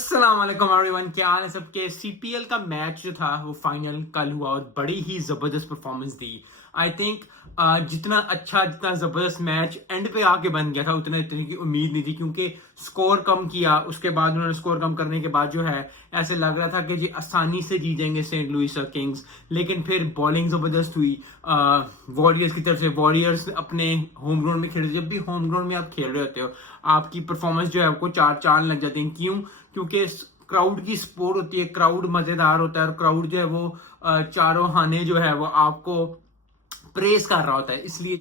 अस्सलाम वालेकुम एवरीवन, क्या हाल है सबके। सीपीएल का मैच जो था वो फाइनल कल हुआ और बड़ी ही जबरदस्त परफॉर्मेंस दी। आई थिंक जितना अच्छा जितना जबरदस्त मैच एंड पे आके बन गया था उतना इतने की उम्मीद नहीं थी, क्योंकि स्कोर कम किया, उसके बाद उन्होंने स्कोर कम करने के बाद जो है ऐसे लग रहा था कि जी आसानी से जीतेंगे सेंट लुइस किंग्स। लेकिन फिर बॉलिंग जबरदस्त हुई वॉरियर्स की तरफ से। वॉरियर्स अपने होम ग्राउंड में खेल रहे, जब भी होम ग्राउंड में आप खेल रहे होते हो आपकी परफॉर्मेंस जो है आपको चार चांद लग जाते हैं। क्यों? क्योंकि क्राउड की सपोर्ट होती है, क्राउड मजेदार होता है और क्राउड जो है वो चारों खाने जो है वो आपको प्रेस कर रहा होता है, इसलिए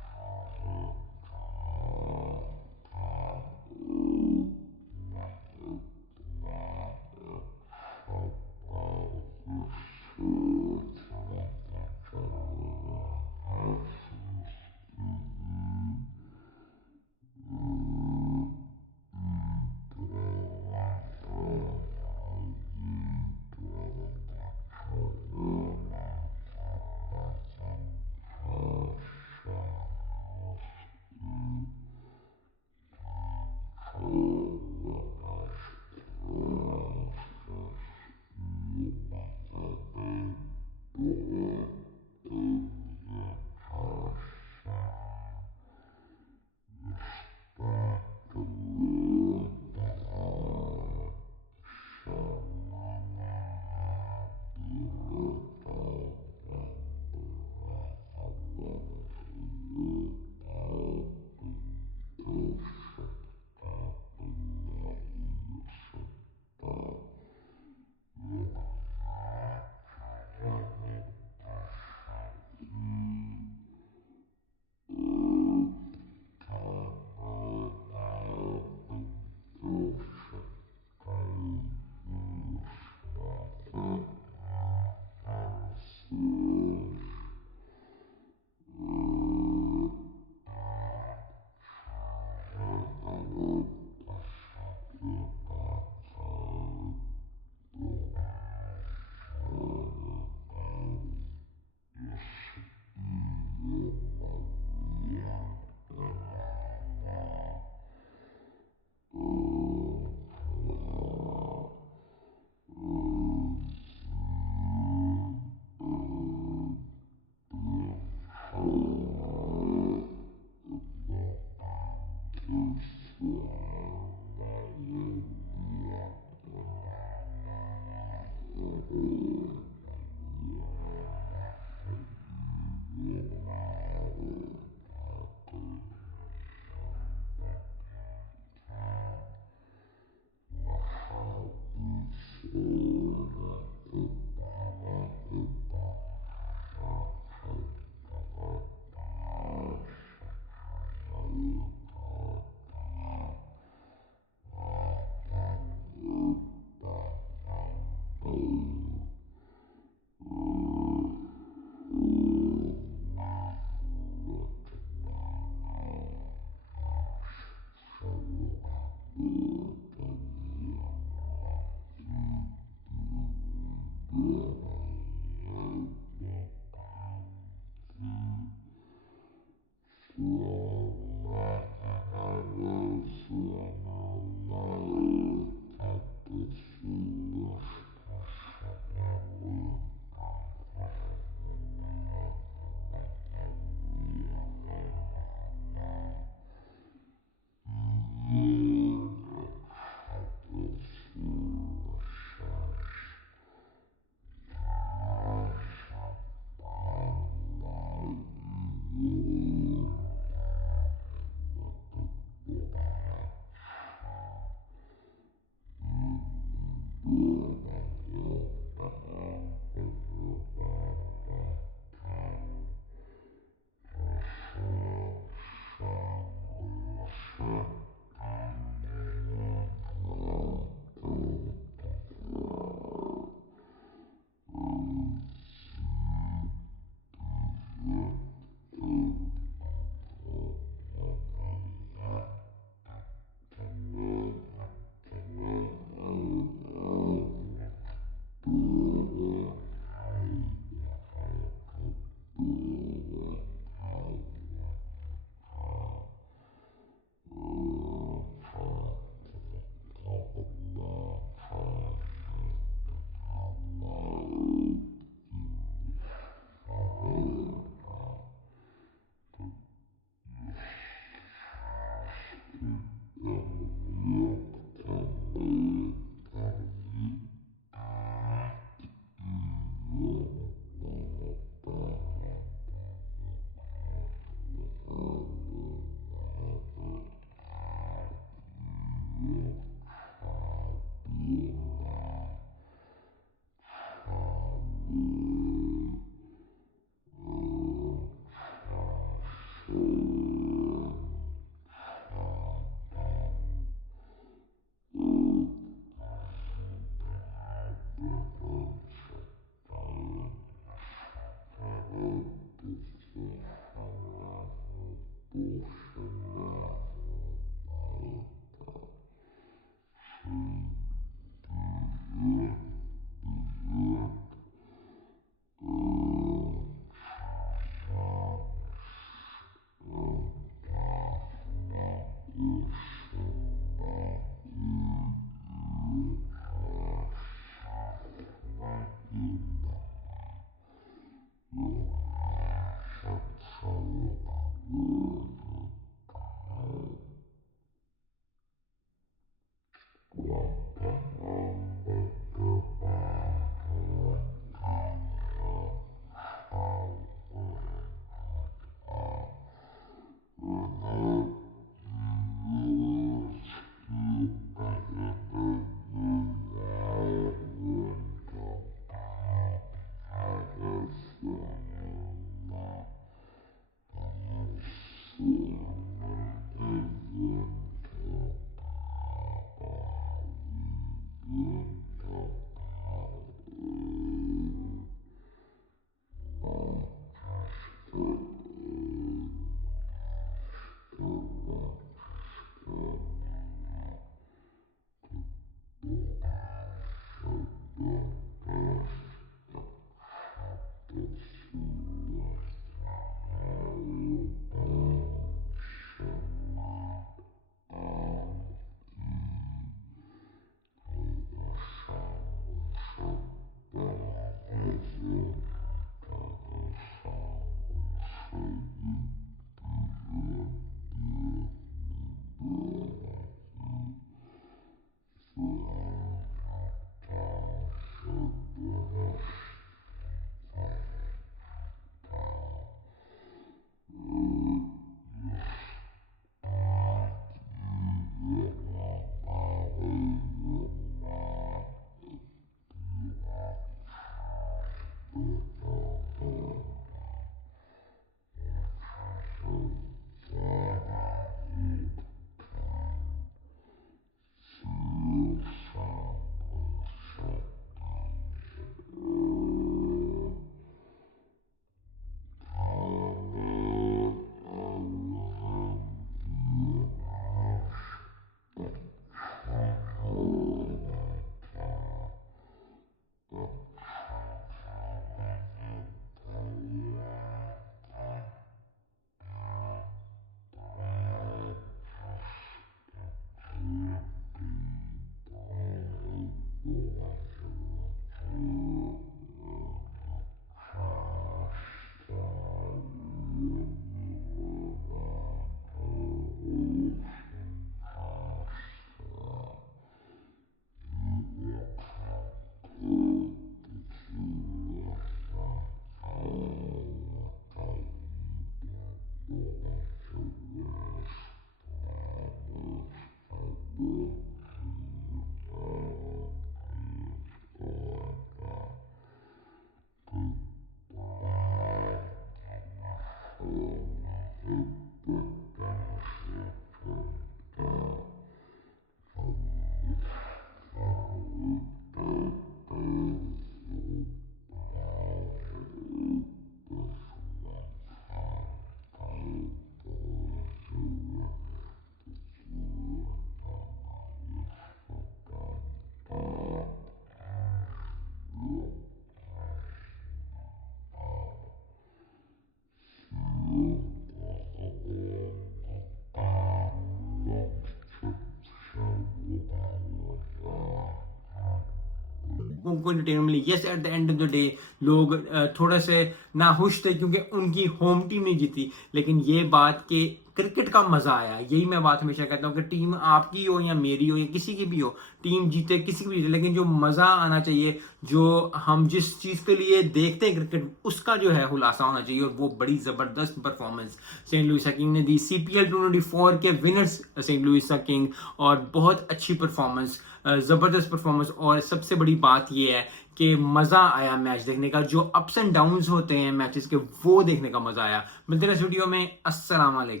उनको एंटरटेनमेंट मिली। Yes, at the end of the day लोग थोड़ा से नाखुश थे क्योंकि उनकी होम टीम नहीं जीती, लेकिन ये बात कि क्रिकेट का मजा आया। यही मैं बात हमेशा कहता हूँ कि टीम आपकी हो या मेरी हो या किसी की भी हो, टीम जीते किसी की भी जीते, लेकिन जो मजा आना चाहिए, जो हम जिस चीज के लिए देखते हैं क्रिकेट, उसका जो है खुलासा होना चाहिए। और वो बड़ी जबरदस्त परफॉर्मेंस सेंट लुइसा किंग ने दी। CPL 2024 के विनर्स सेंट लुइसा किंग, और बहुत अच्छी परफॉर्मेंस, जबरदस्त परफॉर्मेंस। और सबसे बड़ी बात यह है कि मजा आया मैच देखने का। जो अप्स एंड डाउन्स होते हैं मैचेस के, वो देखने का मजा आया। मिलते हैं इस वीडियो में। अस्सलाम वालेकुम।